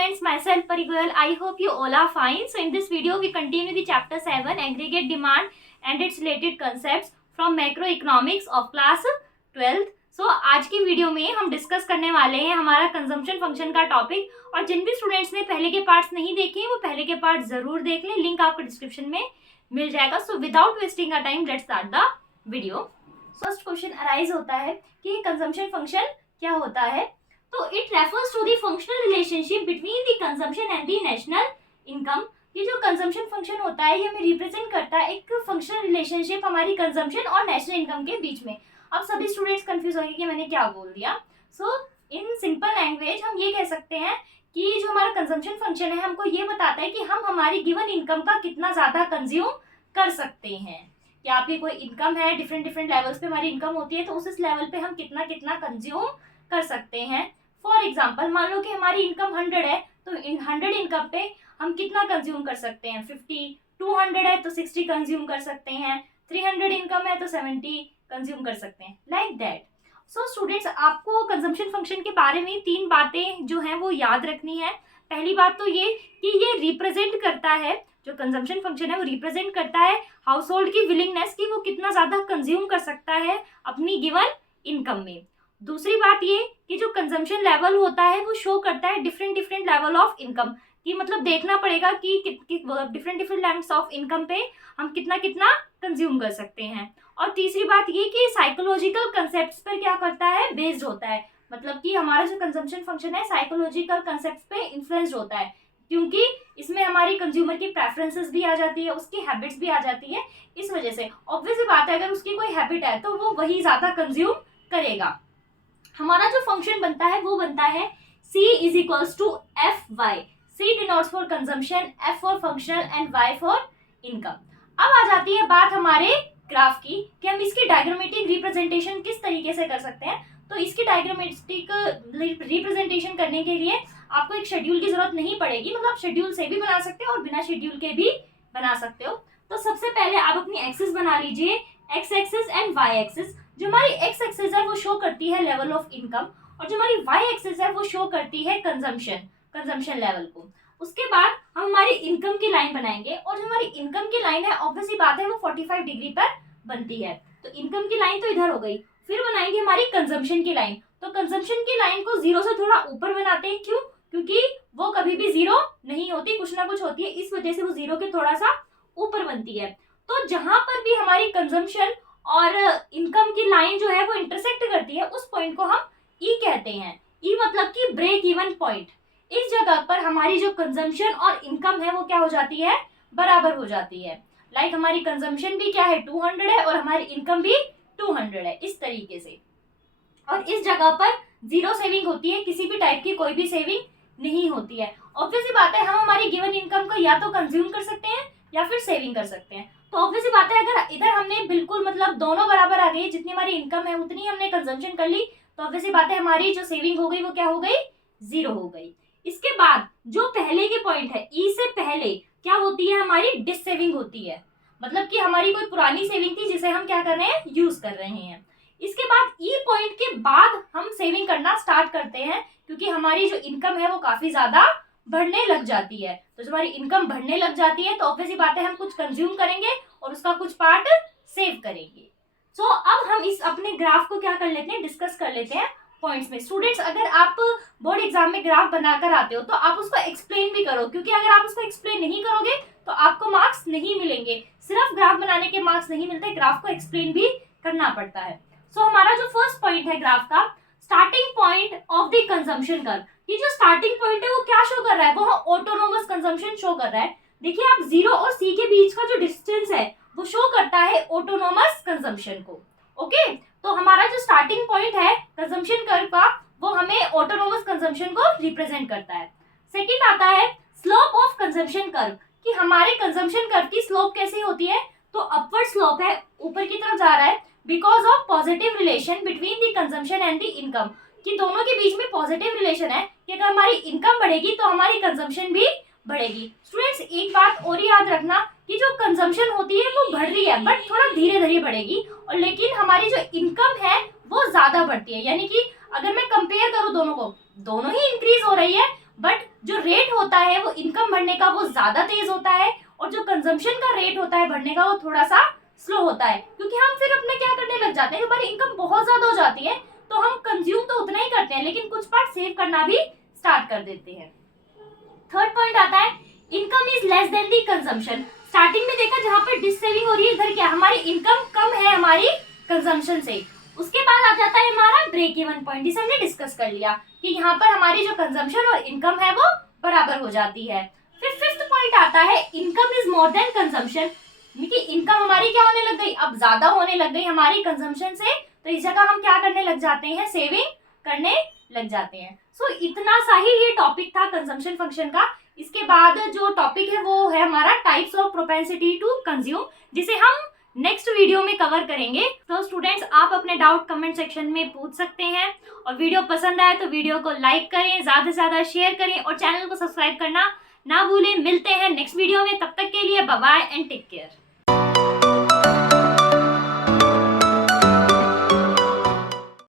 students, myself Pari Goyal. I hope you all are fine. So in this video we continue the chapter 7 aggregate demand and its related concepts from macroeconomics of class 12th. So आज की video में हम discuss करने वाले हैं हमारा consumption function का topic, और जिन भी स्टूडेंट्स ने पहले के पार्ट्स नहीं देखे वो पहले के पार्ट जरूर देख लें, लिंक आपको डिस्क्रिप्शन में मिल जाएगा. So without wasting a time let's start the video. First question arise होता है कि कंजम्पशन फंक्शन क्या होता है. तो it refers to the functional relationship between the consumption and the national income. ये जो कंजम्पशन फंक्शन होता है ये हमें रिप्रेजेंट करता है एक फंक्शनल रिलेशनशिप हमारी कंजम्पशन और नेशनल इनकम के बीच में. अब सभी स्टूडेंट्स कंफ्यूज होंगे कि मैंने क्या बोल दिया. सो इन सिंपल लैंग्वेज हम ये कह सकते हैं कि जो हमारा कंजम्पशन फंक्शन है हमको ये बताता है कि हम हमारी गिवन इनकम का कितना ज़्यादा कंज्यूम कर सकते हैं. कि आपकी कोई इनकम है, डिफरेंट डिफरेंट लेवल्स पे हमारी इनकम होती है, तो उस लेवल पे हम कितना कितना कंज्यूम कर सकते हैं. फॉर एग्जाम्पल मान लो कि हमारी इनकम 100 है, तो इन 100 इनकम पे हम कितना कंज्यूम कर सकते हैं. 50. 200 है तो 60 कंज्यूम कर सकते हैं. 300 इनकम है तो 70 कंज्यूम कर सकते हैं, लाइक दैट. सो स्टूडेंट्स, आपको कंजम्पशन फंक्शन के बारे में 3 बातें जो हैं वो याद रखनी है. पहली बात तो ये कि ये रिप्रेजेंट करता है, जो कंजम्पशन फंक्शन है वो रिप्रेजेंट करता है हाउस होल्ड की विलिंगनेस कि वो कितना ज़्यादा कंज्यूम कर सकता है अपनी गिवन इनकम में. दूसरी बात ये कि जो कंजम्पशन लेवल होता है वो शो करता है different different level of income कि मतलब देखना पड़ेगा कि different different levels of income पे हम कितना कितना कंज्यूम कर सकते हैं. और तीसरी बात ये कि साइकोलॉजिकल कंसेप्ट्स पर क्या करता है, बेस्ड होता है. मतलब कि हमारा जो कंजम्पशन फंक्शन है साइकोलॉजिकल कंसेप्ट्स पे इन्फ्लुएंस्ड होता है, क्योंकि इसमें हमारी कंज्यूमर की प्रेफरेंसेस भी आ जाती है, उसकी हैबिट्स भी आ जाती है. इस वजह से ऑब्वियस बात है अगर उसकी कोई हैबिट है तो वो वही ज़्यादा कंज्यूम करेगा. हमारा जो फंक्शन बनता है वो बनता है C is equals to F Y. C denotes for consumption, F for functional and Y for income. अब आ जाती है बात हमारे ग्राफ की कि हम इसकी डायग्रामेटिक रिप्रेजेंटेशन किस तरीके से कर सकते हैं. तो इसकी डायग्रामेटिक रिप्रेजेंटेशन करने के लिए आपको एक शेड्यूल की जरूरत नहीं पड़ेगी. मतलब शेड्यूल से भी बना सकते हो और बिना शेड्यूल के भी बना सकते हो. तो सबसे पहले आप अपनी एक्सिस बना लीजिए, X axis and Y axis. जो हमारी एक्स एक्सिस है वो शो करती है लेवल ऑफ इनकम, और जो हमारी वाई एक्सिस है वो शो करती है कंजम्पशन लेवल को. उसके बाद हम हमारी इनकम की लाइन बनाएंगे, और जो हमारी इनकम की लाइन है ऑब्वियसली बात है वो 45 डिग्री पर बनती है. तो इनकम की लाइन तो इधर हो गई. फिर बनाएंगे हमारी कंजम्पशन की लाइन. तो कंजम्पशन की लाइन को 0 से थोड़ा ऊपर बनाते हैं. क्यों? क्योंकि वो कभी भी 0 नहीं होती, कुछ ना कुछ होती है, इस वजह से वो 0 के थोड़ा सा ऊपर बनती है. तो जहां पर भी हमारी कंजम्पशन और इनकम की लाइन जो है वो इंटरसेक्ट करती है उस पॉइंट को हम ई कहते हैं. ई मतलब कि ब्रेक इवन पॉइंट. इस जगह पर हमारी जो कंजम्पशन और इनकम है वो क्या हो जाती है, बराबर हो जाती है. लाइक हमारी कंजम्पशन भी क्या है, 200 है, और हमारी इनकम भी 200 है, इस तरीके से. और इस जगह पर 0 सेविंग होती है, किसी भी टाइप की कोई भी सेविंग नहीं होती है. ऑब्वियसली बात है हम हमारी गिवन इनकम को या तो कंज्यूम कर सकते हैं या फिर सेविंग कर सकते हैं. तो ऑब्वियसली बात है अगर इधर हमने बिल्कुल मतलब दोनों बराबर आ गई, जितनी हमारी इनकम है उतनी हमने कंजम्पशन कर ली, तो ऑब्वियसली बात है हमारी जो सेविंग हो गई वो क्या हो गई, 0 हो गई. इसके बाद जो पहले के पॉइंट है ई से पहले क्या होती है, हमारी डिस सेविंग होती है. मतलब कि हमारी कोई पुरानी सेविंग थी जिसे हम क्या कर रहे हैं, यूज कर रहे हैं. इसके बाद ई पॉइंट के बाद हम सेविंग करना स्टार्ट करते हैं, क्योंकि हमारी जो इनकम है वो काफी ज्यादा बढ़ने लग जाती है. तो जब हमारी इनकम बढ़ने लग जाती है तो ऑब्वियसली बात है हम कुछ कंज्यूम करेंगे और उसका कुछ पार्ट सेव करेंगे. सो अब हम इस अपने ग्राफ को क्या कर लेते हैं, डिस्कस कर लेते हैं पॉइंट्स में. स्टूडेंट्स, अगर आप बोर्ड एग्जाम में ग्राफ बनाकर आते हो तो आप उसको एक्सप्लेन भी करो, क्योंकि अगर आप उसको एक्सप्लेन नहीं करोगे तो आपको मार्क्स नहीं मिलेंगे. सिर्फ ग्राफ बनाने के मार्क्स नहीं मिलते, ग्राफ को एक्सप्लेन भी करना पड़ता है. सो हमारा जो फर्स्ट पॉइंट है ग्राफ का, starting point of the consumption curve. ये जो स्टार्टिंग पॉइंट है वो क्या शो कर रहा है, वो ऑटोनोमस कंजम्पशन शो कर रहा है. देखिए आप 0 और C के बीच का जो डिस्टेंस है वो शो करता है ऑटोनोमस कंजम्पशन को. ओके, तो हमारा जो स्टार्टिंग पॉइंट है कंजम्पशन कर्व का वो हमें ऑटोनोमस कंजम्पशन को रिप्रेजेंट करता है. सेकंड आता है स्लोप ऑफ कंजम्पशन कर्व, कि हमारे कंजम्पशन कर्व की स्लोप कैसी होती है, तो अपवर्ड स्लोप है, ऊपर की तरफ जा रहा है, because of positive relation between the consumption and the income. कि दोनों के बीच में पॉजिटिव रिलेशन है कि अगर हमारी इनकम बढ़ेगी तो हमारी कंजम्पशन भी बढ़ेगी. स्टूडेंट्स, एक बात और याद रखना कि जो कंजम्पशन होती है वो बढ़ रही है बट थोड़ा धीरे धीरे बढ़ेगी, और लेकिन हमारी जो इनकम है वो ज्यादा बढ़ती है. यानी कि अगर मैं कंपेयर करूं दोनों को, दोनों ही इंक्रीज हो रही है बट जो रेट होता है वो इनकम बढ़ने का वो ज्यादा तेज होता है, और जो कंजम्पशन का रेट होता है बढ़ने का वो थोड़ा सा स्लो होता है, क्योंकि हम फिर अपने क्या करने लग जाते हैं, हमारी इनकम बहुत ज्यादा हो जाती है तो हम कंज्यूम तो उतना ही करते हैं लेकिन कुछ पार्ट सेव करना भी स्टार्ट कर देते हैं। थर्ड पॉइंट आता है income is less than the consumption. Starting में देखा जहाँ पर डिससेविंग हो रही है, इधर क्या हमारी इनकम कम है हमारी कंजम्पशन से। उसके बाद आ जाता है हमारा ब्रेक इवन पॉइंट, जिसे हमने डिस्कस कर लिया कि यहाँ पर हमारी जो कंजम्पशन और इनकम है वो बराबर हो जाती है। फिर फिफ्थ पॉइंट आता है income is more than consumption, income हमारी क्या होने लग गई, अब ज्यादा होने लग गई हमारी कंजम्पशन से, तो इस जगह हम क्या करने लग जाते हैं, सेविंग करने लग जाते हैं। सो इतना सा ही ये टॉपिक था कंजम्पशन फंक्शन का। इसके बाद जो टॉपिक है वो है हमारा types of propensity to consume, जिसे हम नेक्स्ट वीडियो में कवर करेंगे। तो स्टूडेंट्स आप अपने डाउट कमेंट सेक्शन में पूछ सकते हैं, और वीडियो पसंद आए तो वीडियो को लाइक करें, ज्यादा से ज्यादा शेयर करें और चैनल को सब्सक्राइब करना ना भूलें। मिलते हैं नेक्स्ट वीडियो में, तब तक के लिए bye bye and take care.